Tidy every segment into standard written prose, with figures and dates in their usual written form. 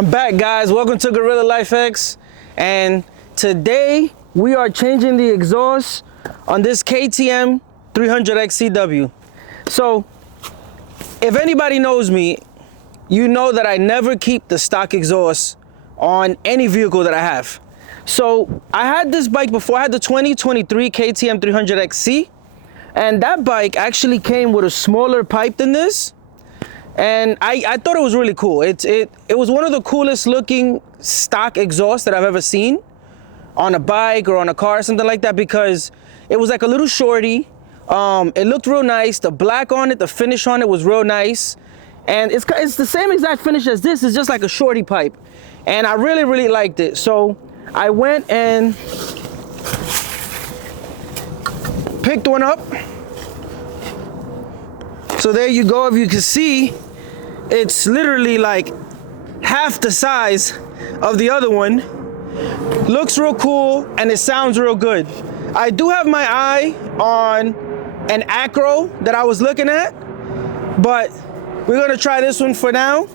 I'm back, guys. Welcome to Gorilla Life X, and today we are changing the exhaust on this KTM 300 XCW. So if anybody knows me, you know that I never keep the stock exhaust on any vehicle that I have. So I had this bike before. I had the 2023 KTM 300 XC, and that bike actually came with a smaller pipe than this. And I thought it was really cool. It was one of the coolest looking stock exhausts that I've ever seen on a bike or on a car or something like that, because it was like a little shorty. It looked real nice. The black on it, the finish on it was real nice. And it's the same exact finish as this. It's just like a shorty pipe. And I really, really liked it. So I went and picked one up. So there you go. If you can see, it's literally like half the size of the other one. Looks real cool and it sounds real good. I do have my eye on an Acro that I was looking at, but we're gonna try this one for now.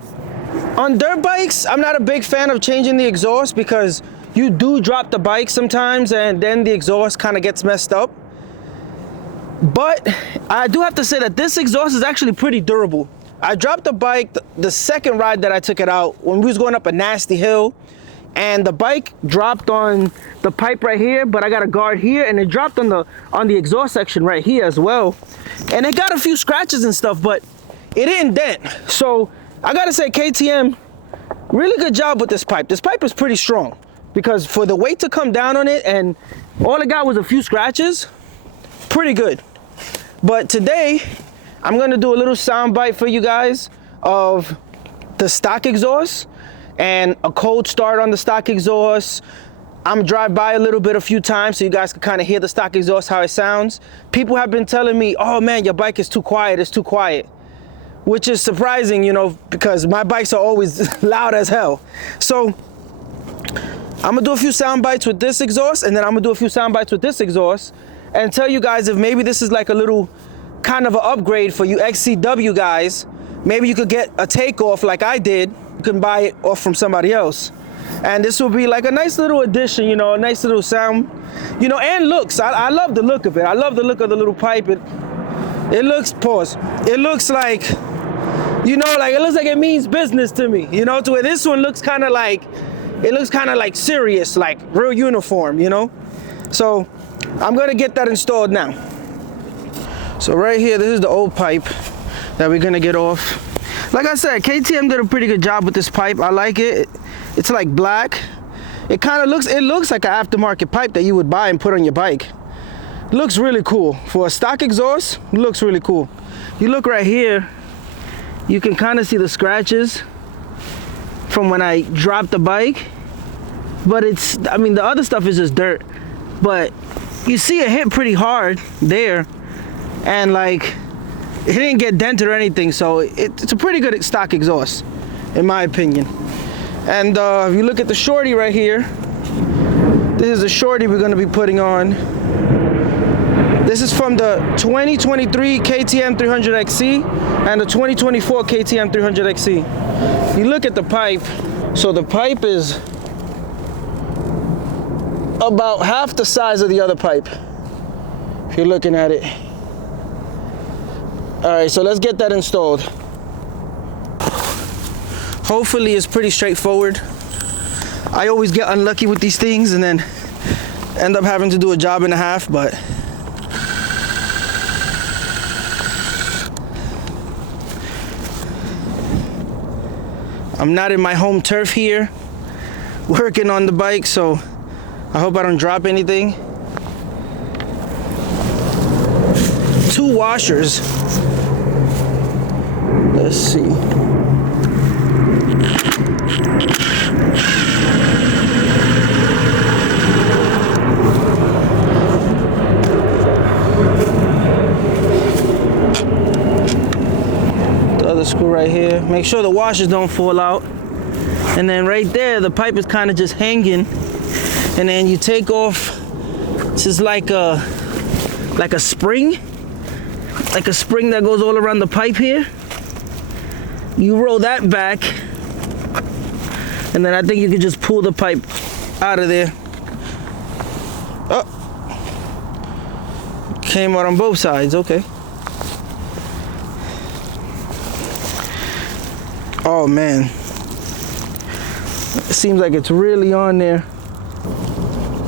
On dirt bikes, I'm not a big fan of changing the exhaust because you do drop the bike sometimes and then the exhaust kind of gets messed up. But I do have to say that this exhaust is actually pretty durable. I dropped the bike the second ride that I took it out when we was going up a nasty hill, and the bike dropped on the pipe right here, but I got a guard here, and it dropped on the exhaust section right here as well. And it got a few scratches and stuff, but it didn't dent. So I gotta say, KTM, really good job with this pipe. This pipe is pretty strong because for the weight to come down on it and all it got was a few scratches, pretty good. But today I'm gonna do a little sound bite for you guys of the stock exhaust and a cold start on the stock exhaust. I'm gonna drive by a few times so you guys can kind of hear the stock exhaust, how it sounds. People have been telling me, oh man, your bike is too quiet, it's too quiet, which is surprising, you know, because my bikes are always loud as hell. So I'm gonna do a few sound bites with this exhaust, and then I'm gonna do a few sound bites with this exhaust and tell you guys if maybe this is like a little kind of an upgrade for you XCW guys. Maybe you could get a takeoff like I did. You can buy it off from somebody else. And this will be like a nice little addition, you know, a nice little sound, you know, and looks. I love the look of it. I love the look of the little pipe. It looks, pause. It looks like, you know, like it looks like it means business to me, you know, to where this one looks kind of like, it looks kind of like serious, like real uniform, you know? So I'm gonna get that installed now. So right here, this is the old pipe that we're gonna get off. Like I said, KTM did a pretty good job with this pipe. I like it. It's like black. It kind of looks, it looks like an aftermarket pipe that you would buy and put on your bike. It looks really cool. For a stock exhaust, it looks really cool. You look right here, you can kind of see the scratches from when I dropped the bike. But it's, I mean, the other stuff is just dirt. But you see it hit pretty hard there. And like, it didn't get dented or anything, so it's a pretty good stock exhaust, in my opinion. And if you look at the shorty right here, this is the shorty we're gonna be putting on. This is from the 2023 KTM 300 XC and the 2024 KTM 300 XC. You look at the pipe, so the pipe is about half the size of the other pipe, if you're looking at it. All right, so let's get that installed. Hopefully it's pretty straightforward. I always get unlucky with these things and then end up having to do a job and a half, but I'm not in my home turf here working on the bike, so I hope I don't drop anything. 2 washers. Let's see. The other screw right here. Make sure the washers don't fall out. And then right there, the pipe is kind of just hanging. And then you take off. This is like a spring. Like a spring that goes all around the pipe here. You roll that back, And then I think you can just pull the pipe out of there. Oh, came out on both sides, okay. Oh man, it seems like it's really on there.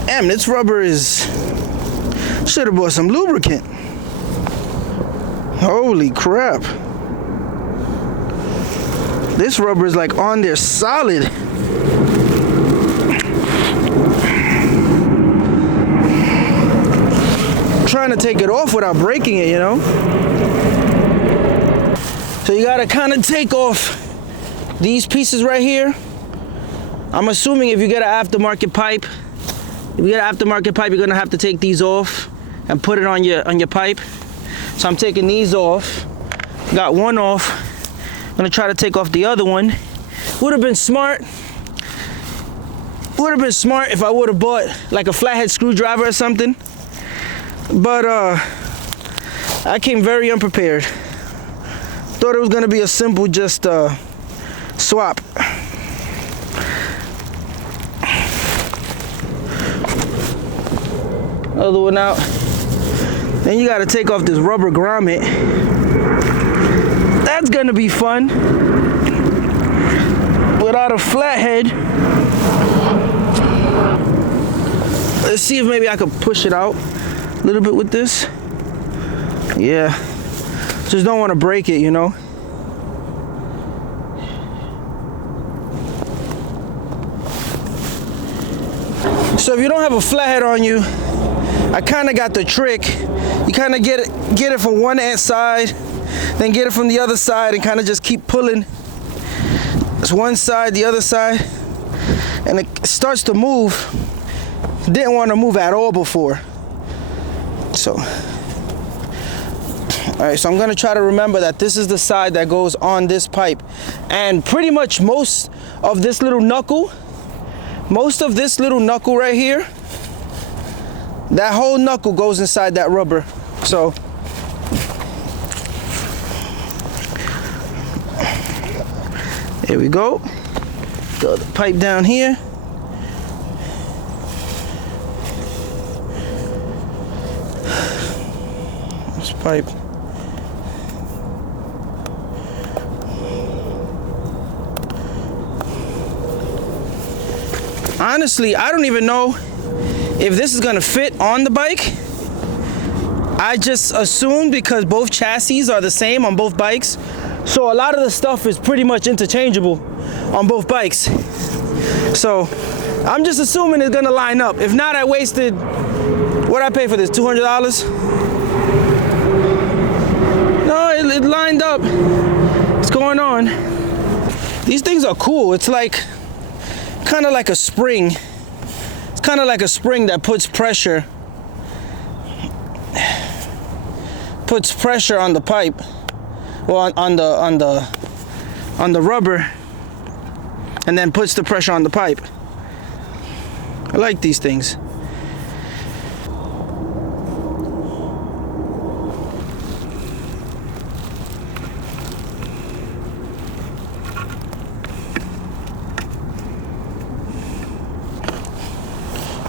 Damn, this rubber is, should have bought some lubricant. Holy crap. This rubber is like on there solid. Trying to take it off without breaking it, you know? So you gotta kind of take off these pieces right here. I'm assuming if you get an aftermarket pipe, you're gonna have to take these off and put it on your pipe. So I'm taking these off. Got one off. I'm gonna try to take off the other one. Would have been smart. Would have been smart if I would have bought like a flathead screwdriver or something. But I came very unprepared. Thought it was gonna be a simple just swap. Other one out. Then you gotta take off this rubber grommet. That's gonna be fun. Without a flathead. Let's see if maybe I could push it out a little bit with this. Yeah. Just don't want to break it, you know. So if you don't have a flathead on you, I kind of got the trick. You kind of get it from one side, then get it from the other side, and kind of just keep pulling. It's one side, the other side, and it starts to move. Didn't want to move at all before. So, all right, so I'm gonna try to remember that this is the side that goes on this pipe. And pretty much most of this little knuckle right here, that whole knuckle goes inside that rubber. So, here we go. Throw the pipe down here. This pipe. Honestly, I don't even know if this is gonna fit on the bike. I just assumed because both chassis are the same on both bikes. So a lot of the stuff is pretty much interchangeable on both bikes. So I'm just assuming it's gonna line up. If not, I wasted, what'd I pay for this, $200? No, it lined up. What's going on? These things are cool. It's like, kind of like a spring. It's kind of like a spring that puts pressure on the pipe, well, on the rubber, and then puts the pressure on the pipe. I like these things.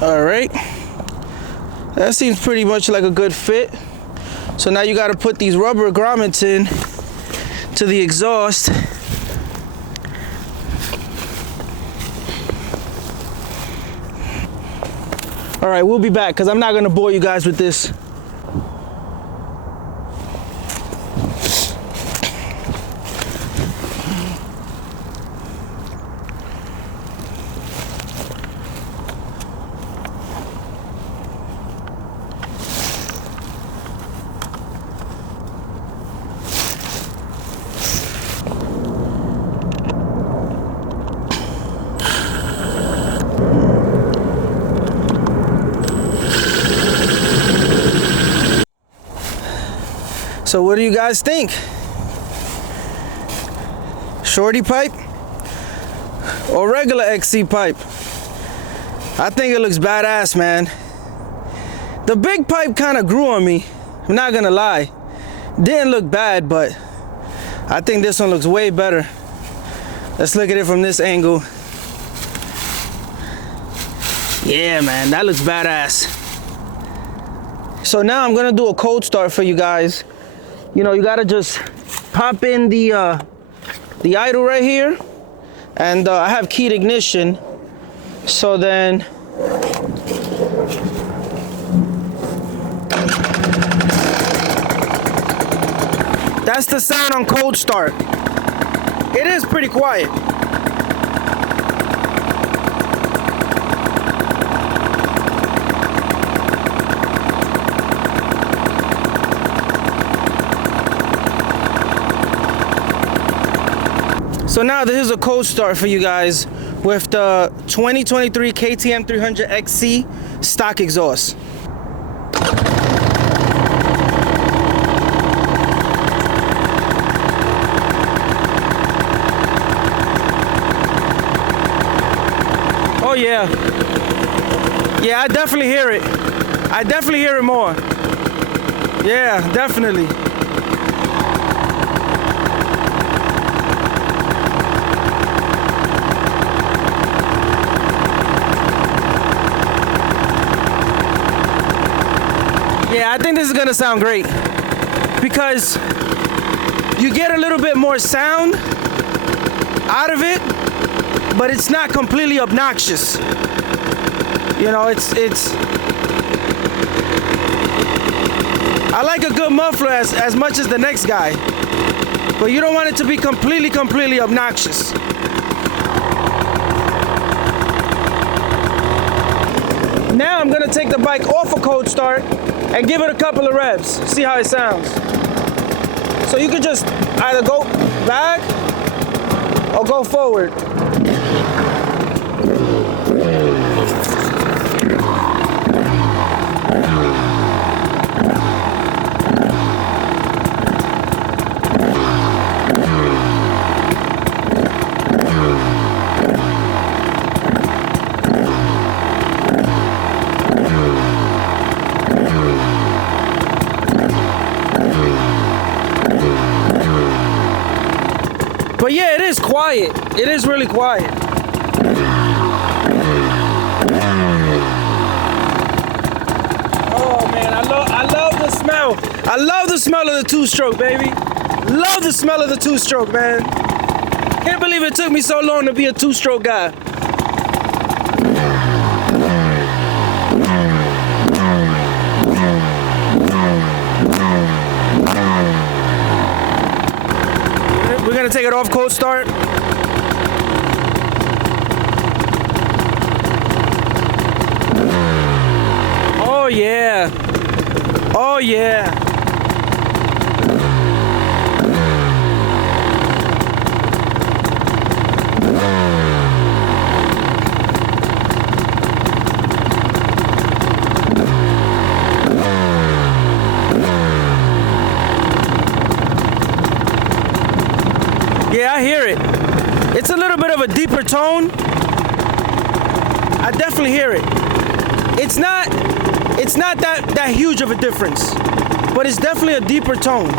All right, that seems pretty much like a good fit. So now you got to put these rubber grommets in to the exhaust. All right, we'll be back because I'm not going to bore you guys with this. So what do you guys think? Shorty pipe or regular XC pipe? I think it looks badass, man. The big pipe kind of grew on me, I'm not gonna lie. Didn't look bad, but I think this one looks way better. Let's look at it from this angle. Yeah, man, that looks badass. So now I'm gonna do a cold start for you guys. You know, you gotta just pop in the idle right here, and I have keyed ignition. So then, that's the sound on cold start. It is pretty quiet. So now this is a cold start for you guys with the 2023 KTM 300 XC stock exhaust. Oh yeah. Yeah, I definitely hear it. I definitely hear it more. Yeah, definitely. Yeah, I think this is gonna sound great because you get a little bit more sound out of it, but it's not completely obnoxious. You know, it's I like a good muffler as much as the next guy, but you don't want it to be completely obnoxious. Now I'm gonna take the bike off a cold start and give it a couple of revs, see how it sounds. So you could just either go back or go forward. But yeah, it is quiet. It is really quiet. Oh man, I love the smell. I love the smell of the two-stroke, baby. Love the smell of the two-stroke, man. Can't believe it took me so long to be a two-stroke guy. We're gonna take it off cold start. Oh yeah. Oh yeah. Yeah, I hear it. It's a little bit of a deeper tone. I definitely hear it. It's not that huge of a difference, but it's definitely a deeper tone.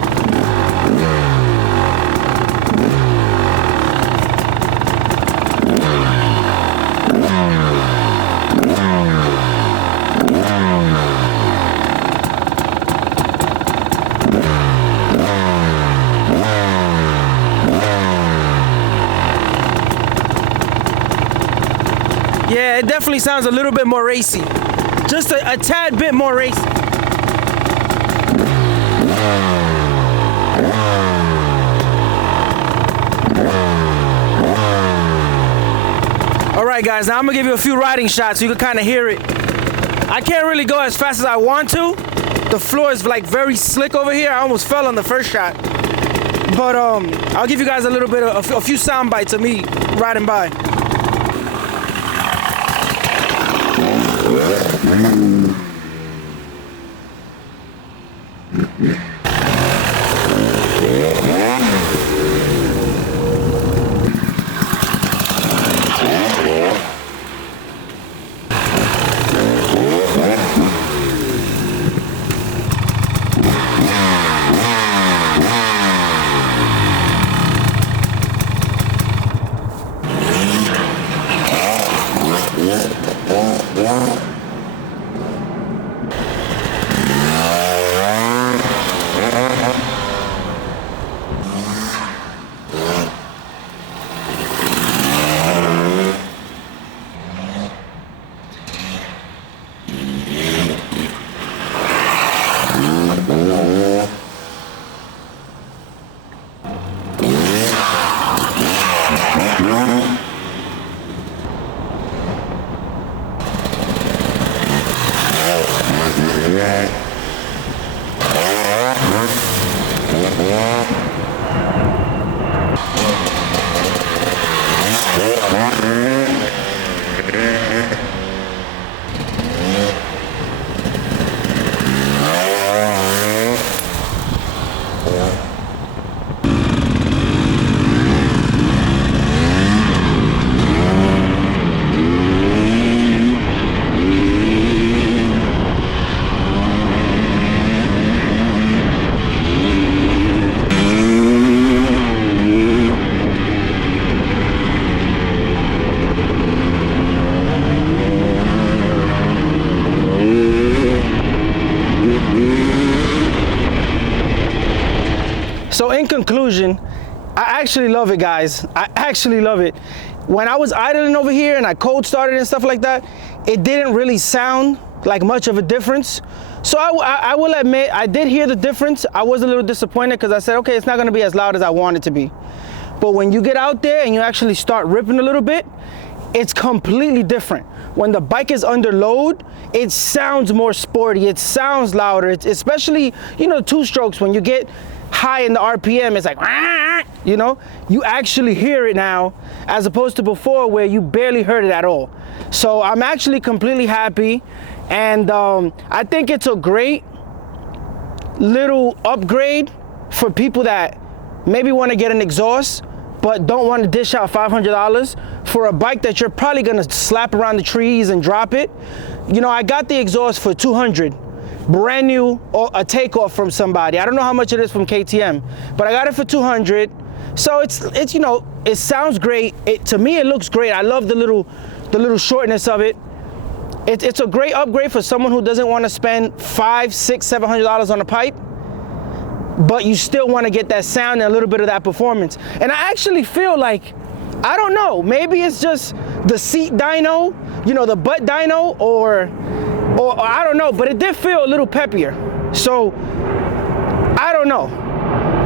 Yeah, it definitely sounds a little bit more racy. Just a tad bit more racy. All right, guys, now I'm gonna give you a few riding shots so you can kind of hear it. I can't really go as fast as I want to. The floor is like very slick over here. I almost fell on the first shot. But I'll give you guys a little bit of a few sound bites of me riding by. So in conclusion, I actually love it, guys. I actually love it. When I was idling over here and I cold started and stuff like that, it didn't really sound like much of a difference. So I will admit, I did hear the difference. I was a little disappointed because I said, okay, it's not gonna be as loud as I want it to be. But when you get out there and you actually start ripping a little bit, it's completely different. When the bike is under load, it sounds more sporty, it sounds louder. It's especially, you know, two strokes, when you get high in the RPM, it's like, you know, you actually hear it now, as opposed to before where you barely heard it at all. So I'm actually completely happy, and I think it's a great little upgrade for people that maybe want to get an exhaust but don't want to dish out $500 for a bike that you're probably gonna slap around the trees and drop it. You know, I got the exhaust for $200. Brand new, or a takeoff from somebody. I don't know how much it is from KTM, but I got it for $200. So it's you know, it sounds great. To me, it looks great. I love the little shortness of it. It's a great upgrade for someone who doesn't want to spend $500, $600, $700 on a pipe, but you still want to get that sound and a little bit of that performance. And I actually feel like, I don't know, maybe it's just the seat dyno, you know, the butt dyno, or I don't know, but it did feel a little peppier. So, I don't know.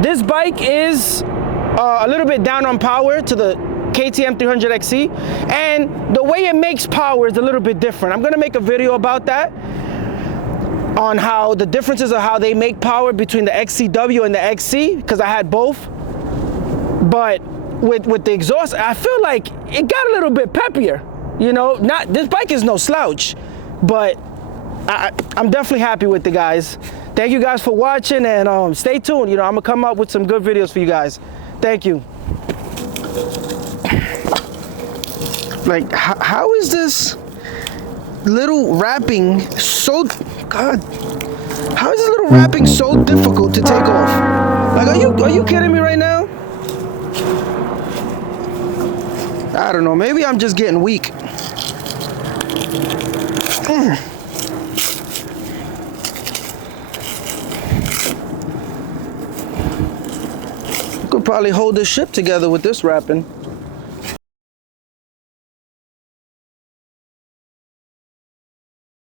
This bike is a little bit down on power to the KTM 300XC, and the way it makes power is a little bit different. I'm gonna make a video about that, on how the differences of how they make power between the XCW and the XC, because I had both. But with the exhaust, I feel like it got a little bit peppier. You know, this bike is no slouch, but I'm definitely happy with the guys. Thank you guys for watching, and stay tuned. You know, I'm gonna come up with some good videos for you guys. Thank you. Like, how is this little wrapping so, God, how is this little wrapping so difficult to take off? Like, are you kidding me right now? I don't know, maybe I'm just getting weak. Could probably hold this ship together with this wrapping.